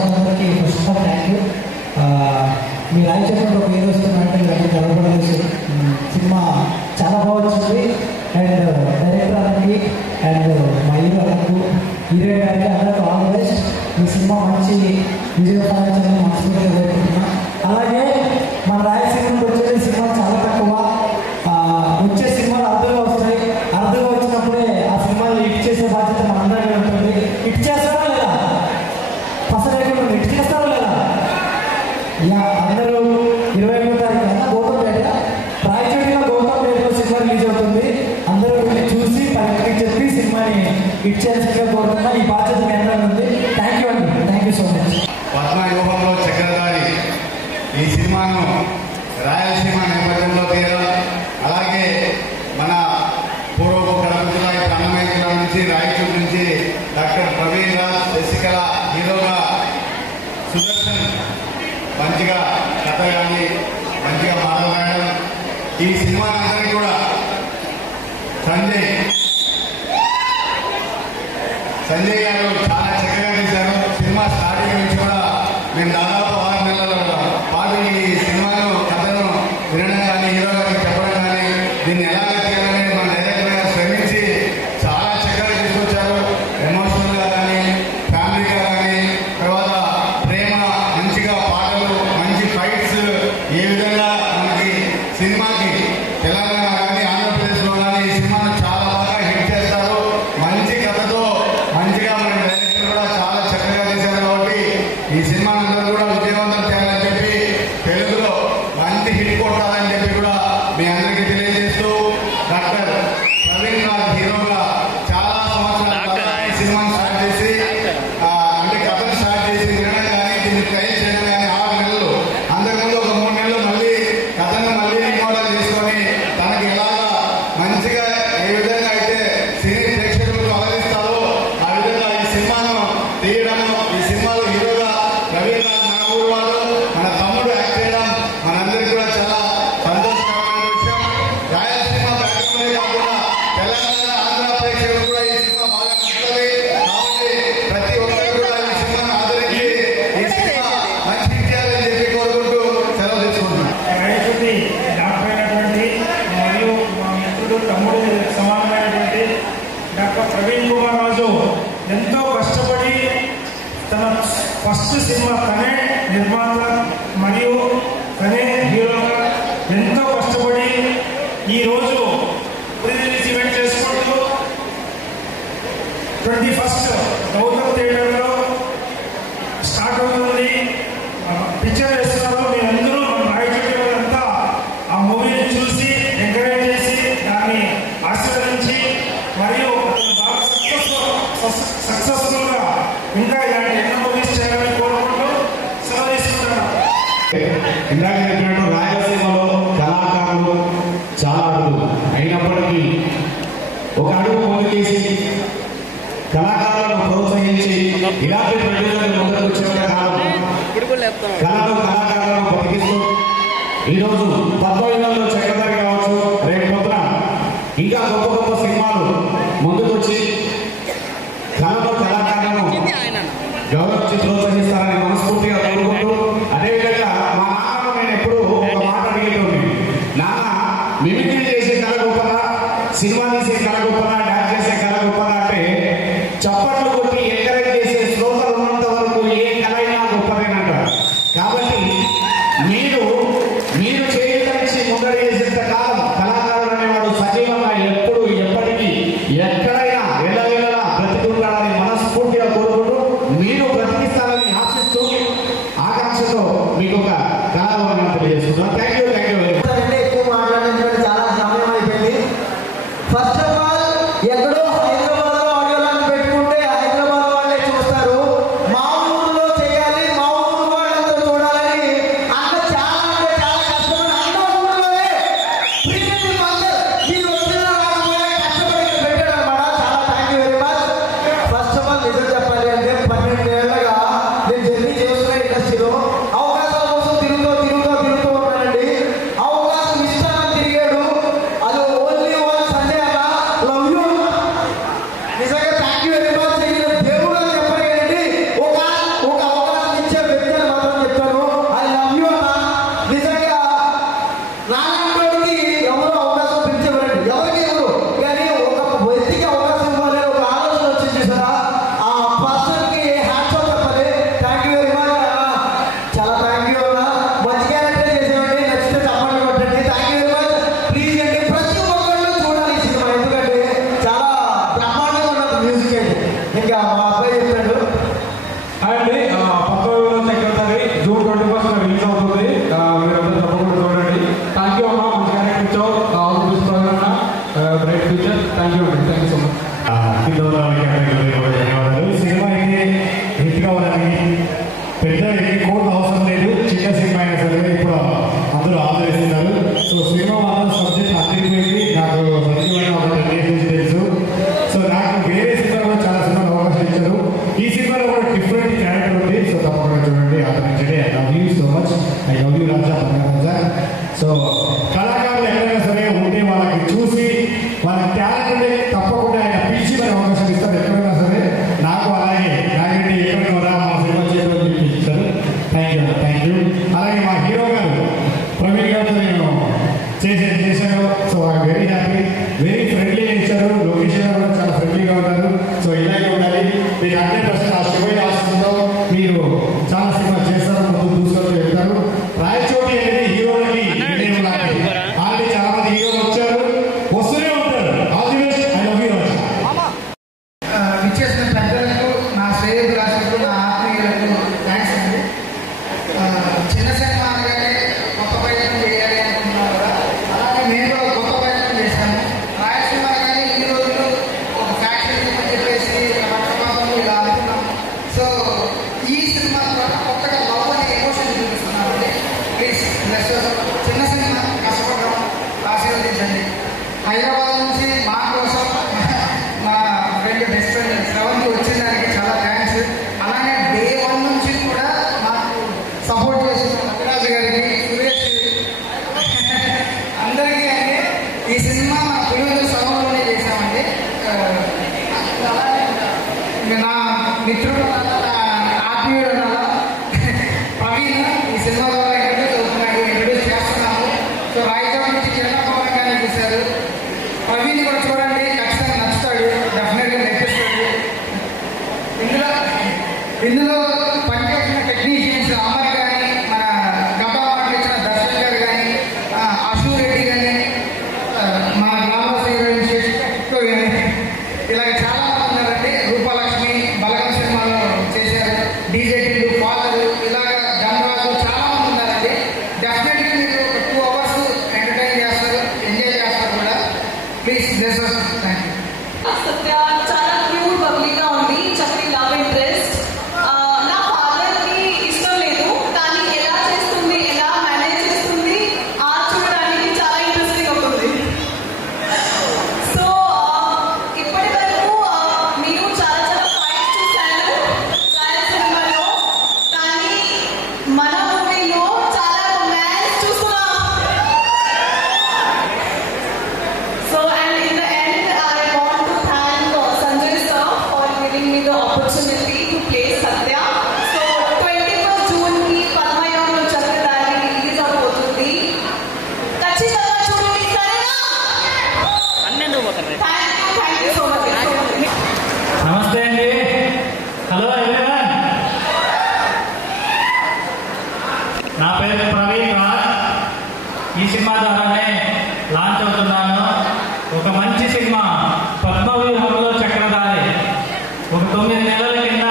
వాళ్ళందరికీ first of all thank you. మీ రాయచంద్ర ఒక పేరు వస్తుందంటే మీరు గర్వపడేసి సినిమా చాలా బాగా వచ్చింది. అండ్ డైరెక్టర్ అన్నకి అండ్ మా హీరో అన్నకు హీరోయిన్ గారికి అందరికీ ఆల్ ది బెస్ట్. ఈ సినిమా మంచి విజయం సాధించాలని మనస్ఫూర్తిగా కోరుకుంటున్నా. అలాగే మన రాయలసీమకి వచ్చే సినిమా చాలా తక్కువ, వచ్చే సినిమాలు అర్థంగా వస్తాయి. అర్థంగా వచ్చినప్పుడే ఆ సినిమాలు హిట్ చేసే బాధ్యత మనందరికీ ఉంటుంది. హిట్ చేస్తారా లేదా? ఫస్ట్ హిట్ చేస్తారా లేదా? అందరూ 21వ తారీఖున గౌతంపేట రాయచోటిలో గౌతంపేటలో సినిమా రిలీజ్ అవుతుంది. అందరూ చూసి పనికి చెప్పి సినిమాని హిట్ చేయాల్సిందిగా కోరుతున్నా. ఈ బాధ్యత మీ అందరూ ఉంది. థ్యాంక్ యూ అండి. Thank you so much. Padmavyuhamlo Chakradhari ఈ సినిమాను రాయలసీమ నేపథ్యంలో తీయడం, అలాగే మన పూర్వపు కళాకారుల అన్నమయ్య నుంచి రాయచూరు నుంచి డాక్టర్ ప్రవీణ్ రాజ్, శశికళ హీరోగా, సుదర్శన్ మంచిగా కథ కానీ మంచిగా మాట్లాడడం, ఈ సినిమా అందరికీ కూడా సంజయ్ గారు చాలా చక్కగా తీశారు. సినిమా స్టార్టింగ్ నుంచి కూడా మేము దాదాపు 6 నెలల పాటు ఈ సినిమాను కథను వినడం కానీ హీరో గారికి చెప్పడం కానీ దీన్ని ఎలాగ తీయాలని మన డైరెక్టర్ గారు శ్రమించి చాలా చక్కగా తీసుకొచ్చారు. ఎమోషనల్గా కానీ ఫ్యామిలీగా కానీ తర్వాత ప్రేమ, మంచిగా పాటలు, మంచి ఫైట్స్, ఏ విధంగా మనకి సినిమాకి తెలంగాణ కానీ ఆంధ్రప్రదేశ్లో కానీ ఈ సినిమాను చాలా బాగా హిట్ చేస్తారు. మంచి కథతో మంచిగా మన డైరెక్టర్ కూడా చాలా చక్కగా తీశారు. కాబట్టి ఈ సినిమా అందరూ కూడా విజయవంతం చేయాలని చెప్పి, తెలుగులో మంచి హిట్ కొట్టాలని చెప్పి కూడా మీ అందరికీ తెలియజేస్తూ, డాక్టర్ ప్రవీణ్ రాజ్ హీరోగా చాలా సంవత్సరాలు సినిమాను స్టార్ట్ చేసి అంటే కథను స్టార్ట్ చేసి వినడం కానీ దీన్ని ట్రై చేయడం కానీ 6 నెలలు, అంతకుముందు ఒక 3 నెలలు మళ్ళీ కథను మళ్ళీ రిమోడల్ చేసుకొని తనకి ఎలాగా మంచిగా ఏ విధంగా అయితే సినీ ప్రేక్షకులకు అలరిస్తారో ఆ విధంగా ఈ సినిమాను తీయడము, ఈ సినిమాలో హీరోగా ప్రవీణ్ రాజ్ మన ఊరు వాళ్ళు, మన తమ్ముడు యాక్ట్ చేయడం మనందరికీ కూడా చాలా సంతోషకరమైన విషయం. రాయలసీమ బ్యాక్గ్రౌండే కాకుండా తెలంగాణ, ఆంధ్ర ప్రేక్షకులు కూడా ఈ సినిమా బాగా నచ్చుతుంది. కాబట్టి ప్రతి ఒక్కరు కూడా ఈ సినిమాను ఆదరించి ఈ సినిమా మంచి హిట్ చేయాలని చెప్పి కోరుకుంటూ సెలవు తీసుకుంటున్నాను. రాయచోటి డాక్టర్ అయినటువంటి మరియు మా మిత్రుడు తమ్ముడు సమానమైనటువంటి డాక్టర్ ప్రవీణ్ కుమార్ రాజు ఎంతో కష్టపడి తన ఫస్ట్ సినిమా తనే నిర్మాత మరియు తనే హీరోగా ఎంతో కష్టపడి ఈరోజు ప్రీ రిలీజ్ ఈవెంట్ చేసుకుంటూ 21st గౌతమ్ థియేటర్లో స్టార్ట్ అవుతుంది. పిక్చర్ వేస్తున్నారు. మీరందరూ మన రాయచోటి వాళ్ళంతా ఆ మూవీని చూసి ఎంకరేజ్ చేసి దాన్ని ఆశీర్వదించి మరియు బాగా సక్సెస్ఫుల్గా ఇంకా ఇలాంటి ఎన్నో మూవీస్ చేయాలని కోరుకుంటూ సెలవు తీసుకుంటున్నాను. ఇందాక చెప్పినట్టు రాయలసీమలో కళాకారులు చాలా అడుగులు అయినప్పటికీ ఒక అడుగు ముందుకేసి కళాకారులను ప్రోత్సహించి ఇలాంటి ప్రజలను ముందుకు వచ్చే కళను కళాకారులను బతికిస్తూ ఈరోజు పద్మవ్యూహంలో చక్రధారి కావచ్చు, రేపు పొద్దున ఇంకా గొప్ప గొప్ప సినిమాలు ముందుకొచ్చి కళను కళాకారులను గౌరవించి ప్రోత్సహిస్తారని మనస్ఫూర్తిగా కోరుకుంటూ, అదేవిధంగా మా నాన్న నేను ఎప్పుడు ఒక మాట అడిగేటోని, నాన్న మిమిక్రీ చేసే కళ గొప్పదా, సినిమా తీసే కళ గొప్పదా, డాన్స్ చేసే కళ గొప్పదా అంటే చప్పట్లు కొట్టి ఎంకరేజ్ చేసే శ్రోతలు ఉన్నంత వరకు ఏ కళ అయినా గొప్పదేనంటారు. కాబట్టి మీరు చేయడానికి ముందర చేసేంత కాలం కళాకారుడు అనేవాడు సజీవంగా ఎప్పుడు ఎప్పటికీ ఎక్కడైనా ఎల్లవేళలా బ్రతికుంటాడని మనస్ఫూర్తిగా కోరుకుంటూ, మీరు బ్రతికిస్తారని ఆశిస్తూ అండి 19వ సెక్రటరీ జూన్ 21 రిలీజ్ అవుతుంది. మీరందరూ తప్పకుండా చూడండి. థ్యాంక్ యూ అమ్మా, మంచి క్యారెక్టర్ ఇచ్చావు. All the best bright future. Thank you అండి, థ్యాంక్ యూ సో మచ్. ధన్యవాదాలు. సినిమా అయితే హిట్ కావాలని పెద్ద కోర్టు అవసరం లేదు, చిన్న సినిమా అయినా సరే ఇప్పుడు అందరూ ఆదరిస్తున్నారు. సో సినిమా మాత్రం సబ్జెక్ట్ అర్థమైపోయింది. నాకు సత్యమైన ఒక తెలుసు. సో నాకు వేరే సినిమా కూడా చాలా సినిమాలు అవకాశం ఇచ్చారు. ఈ సినిమాలో కూడా డిఫరెంట్ క్యారెక్టర్ ఉంది. సో తప్పకుండా చూడండి, ఆదరించండి. I love you so much. I love you Raja Raja. So కళాకారులు ఎక్కడైనా సరే ఉంటే వాళ్ళకి చూసి వాళ్ళ టాలెంట్ తప్పకుండా ఆయన పిలిచి మరి అవకాశం ఇస్తారు ఎక్కడైనా సరే. నాకు అలాగే నాకంటే ఎక్కడ కూడా మా సినిమా చేయడం ఇస్తారు. Thank you. అలాగే మా హీరో గారు ప్రవీణ్ గారితో నేను చేశాను. So I'm very happy. Very friendly ఇచ్చారు. లొకేషన్ కూడా చాలా ఫ్రెండ్లీగా ఉన్నారు. సో ఇలాగే ఉండాలి. మీకు 100% ఆ శివయ్య ఆశతో మీరు చాలా సినిమా చేస్తారు, ముందు దూసుకొని వెళ్తారు. రాయచోటి అనేది హీరోలకి ఆల్రెడీ చాలా మంది హీరోలు వచ్చారు, వస్తూనే ఉంటారు. All the best. I love you. విచ్చేసిన పెద్దలకు, నా శ్రేయోభిలాషులకు, నా ఆత్మీయులకు థ్యాంక్స్ అండి. చిన్న సినిమా అనగానే కొత్త ప్రయత్నం చేయాలి అనుకున్నాను కదా, అలాగే నేను కూడా కొత్త ప్రయత్నం చేశాను. రాయలసీమ అనగానే ఈ రోజులు ఒక ఫ్యాక్టరీ అని చెప్పేసి రక్తపాతం ఇలా అనుకున్నాం. సో ఈ సినిమా ద్వారా కొత్తగా లవ్ అనే ఎమోషన్ చూపిస్తున్నామండి. ప్లీజ్ చిన్న సినిమా కష్టపడడం ఆశీర్వదించండి. హైదరాబాద్ నుంచి మా కోసం మా ఫ్రెండ్ బెస్ట్ ఫ్రెండ్ శ్రవణ్కి వచ్చిన దానికి చాలా థ్యాంక్స్. అలానే డే 1 నుంచి కూడా మాకు సపోర్ట్ చేసిన అభిరాజ్ గారికి, సురేష్ అందరికీ అండి. ఈ సినిమా మన పులివెందుల సభలోనే చేశామండి. నా మిత్రుడు ఆత్మీయుడు ప్రవీణ్ ఈ సినిమా ద్వారా ఇంట్రడ్యూస్ చేస్తున్నాము. సో రాయచోటి నుంచి చిన్న పవన్ గారిని చూశారు. ప్రవీణ్ కూడా చూడండి, ఖచ్చితంగా నచ్చుతాడు, డెఫినెట్గా నెప్పిస్తాడు. ఇందులో పనిచేసిన టెక్నీషియన్స్ అమర్ కానీ, మన గబాలు ఇచ్చిన దర్శన్ గారు కానీ, అశూ రెడ్డి కానీ, మన గ్రామవాస హీరోయిన్ శేషికో కానీ, ఇలాగ చాలా మంది ఉన్నారండి. రూపలక్ష్మి బలగం సినిమాలో చేశారు, డీజేటీలు, ఫాదరు, ఇలాగ ధనరాజు చాలా మంది ఉన్నారండి. డెఫినెట్గా మీరు ఒక 2 hours ఎంటర్టైన్ చేస్తారు, ఎంజాయ్ చేస్తారు కూడా. Please thank you. సత్య చాలా క్యూట్ బబ్లీగా ఉంది, చక్కటి లవ్ ఇంట్రెస్ట్. నా ఫాదర్ కి ఇష్టం లేదు, కానీ ఎలా చేస్తుంది, ఎలా మేనేజ్ చేస్తుంది చూడడానికి చాలా ఇంట్రెస్టింగ్ అవుతుంది. సో ఇప్పటి వరకు మీరు చాలా చాలా ఫైట్స్ చూశారు రాయల్ సినిమాలో, కానీ మన మూవీలో చాలా రొమాన్స్ చూస్తున్నాం. So and in the end, I want to thank Sanjay sir for giving me the opportunity to play Satya. So 21st June ki Padmayam Chakradari release avuthundi. Kachitanga chudandi sarena. Thank you so much. నమస్తే అండి. Hello everyone. నా పేరు ప్రవీణ్ రాజ్. ఈ cinema ద్వారానే launch అవుతున్నాను. ఒక మంచి cinema పద్మవ్యూహంలో Chakradhari ఒక 9 నెలల కింద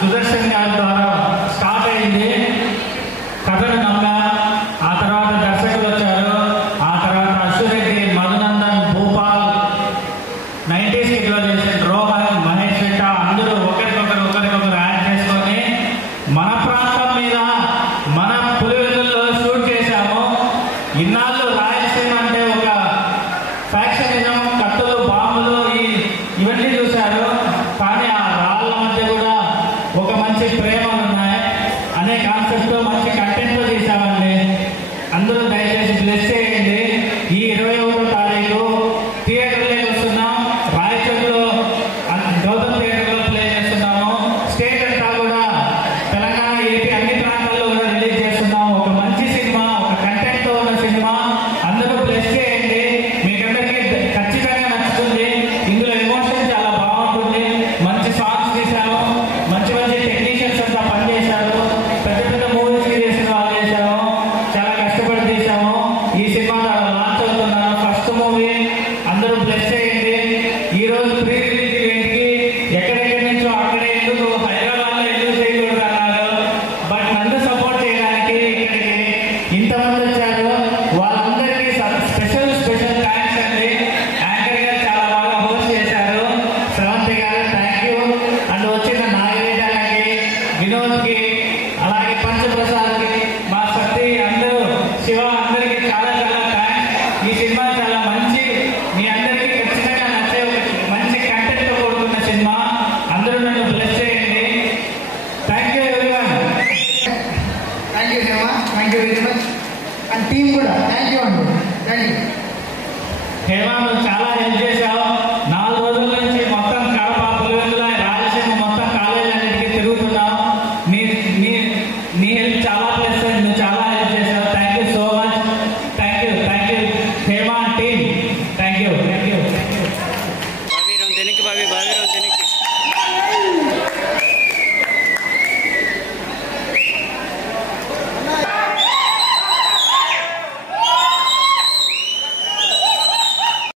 సుదర్శన్ గారి ద్వారా స్టార్ట్ అయింది. కథను నమ్మా, ఆ తర్వాత దర్శకులు వచ్చారు, ఆ తర్వాత అశ్వరెడ్డి, మధునందన్, భూపాల్, 90s కిడ్లో చేసిన రోహన్, మహేష్ రెడ్డి అందరూ ఒకరికొకరు యాడ్ చేసుకొని మన ప్రాంతం మీద మన పులివెందుల్లో షూట్ చేశాము. ఇన్నాళ్ళు రాయలసీమ అంటే ఒక ఫ్యాక్షనిజం, కత్తులు, బాంబులు ఇవన్నీ చూశారు. కానీ ఆ రాళ్ళ మధ్య కూడా ఒక మంచి ప్రేమలు ఉన్నాయి అనే కాన్సెప్ట్తో మంచి కంటెంట్ తీసామండి. అందరూ దయచేసి బ్లెస్ చేయండి. ఈ 21వ తారీఖు థియేటర్లోకి వస్తున్నాం. రాయచోటిలో గౌతమ్ థియేటర్లో ప్లే చేస్తున్నాము. స్టేట్ అంతా కూడా తెలంగాణ, ఏపీ అన్ని ప్రాంతాల్లో కూడా రిలీజ్ చేస్తున్నాం. ఒక మంచి సినిమా, ఒక కంటెంట్తో ఉన్న సినిమా. అందరూ బ్లెస్ చేయండి. మీకందరికీ ఖచ్చితంగా నచ్చుతుంది. ఇందులో ఎమోషన్ చాలా బాగుంటుంది. మంచి సాంగ్స్ తీశాము, మంచి మంచి టెక్నీషియన్స్ అంతా పనిచేశారు. పెద్ద పెద్ద మూవీస్ వినోద్కి అలాగే పంచప్రసాద్